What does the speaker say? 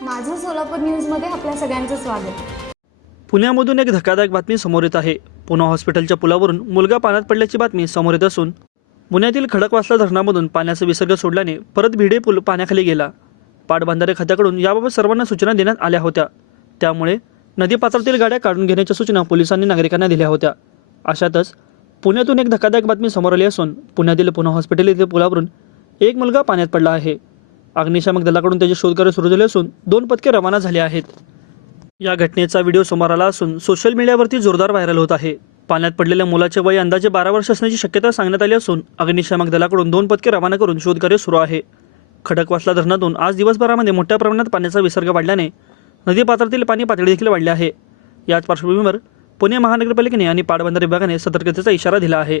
सोलापूर न्यूजमध्ये आपल्या सगळ्यांचं स्वागत. पुण्यामधून एक धक्कादायक बातमी समोर येत आहे. पुणे हॉस्पिटलच्या पुलावरून मुलगा पाण्यात पडल्याची बातमी समोर येत असून पुण्यातील खडकवासला धरणामधून पाण्याचा विसर्ग सोडल्याने परत भिडे पूल पाण्याखाली गेला. पाटबंधारे खात्याकडून याबाबत सर्वांना सूचना देण्यात आल्या होत्या. त्यामुळे नदीपात्रातील गाड्या काढून घेण्याच्या सूचना पोलिसांनी नागरिकांना दिल्या होत्या. अशातच पुण्यातून एक धक्कादायक बातमी समोर आली असून पुण्यातील पुणे हॉस्पिटल येथील पुलावरून एक मुलगा पाण्यात पडला आहे. अग्निशामक दलाकडून त्याचे शोधकार्य सुरू झाले असून दोन पथके रवाना झाले आहेत. या घटनेचा व्हिडिओ समोर आला असून सोशल मीडियावरती जोरदार व्हायरल होत आहे. पाण्यात पडलेल्या मुलाचे वय अंदाजे बारा वर्ष असण्याची शक्यता सांगण्यात आली असून अग्निशामक दलाकडून दोन पथके रवाना करून शोधकार्य सुरू आहे. खडकवासला धरणातून आज दिवसभरामध्ये मोठ्या प्रमाणात पाण्याचा विसर्ग वाढल्याने नदीपात्रातील पाणी पातळी देखील वाढली आहे. याच पार्श्वभूमीवर पुणे महानगरपालिकेने आणि पाटबंधारे विभागाने सतर्कतेचा इशारा दिला आहे.